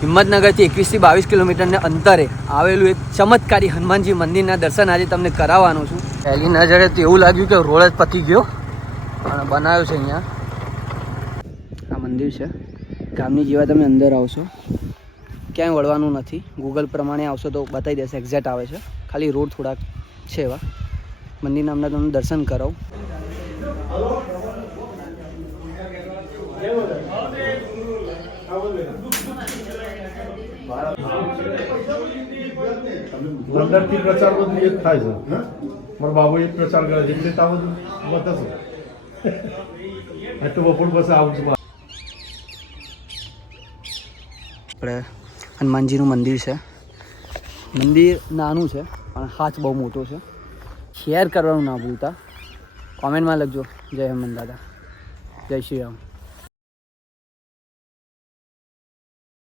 હિંમતનગરથી 21 થી 22 કિલોમીટરના અંતરે આવેલું એક ચમત્કારી હનુમાનજી મંદિરના દર્શન આજે તમને કરાવવાનો છું. પહેલી નજરે તો એવું લાગ્યું કે રોડ જ પતી ગયો અને બનાવ્યો છે અહીંયા. આ મંદિર છે. ગામની જેવા તમે અંદર આવશો, ક્યાંય વળવાનું નથી. ગૂગલ પ્રમાણે આવશો તો બતાવી દેશે, એક્ઝેક્ટ આવે છે. ખાલી રોડ થોડાક છે એવા. મંદિરના અમને તમને દર્શન કરાવું. અંદરથી પ્રચાર બધું એક થાય છે. મારા બાબુ એક પ્રચાર કરે છે એટલે ત્યાં બધું બતાવશે. તો બપોર પછી આવું છું. આપણે હનુમાનજીનું મંદિર છે. મંદિર નાનું છે પણ હાથ બહુ મોટો છે. શેર કરવાનું ના ભૂલતા. કોમેન્ટમાં લખજો જય હનુમાન દાદા, જય શ્રી રામ.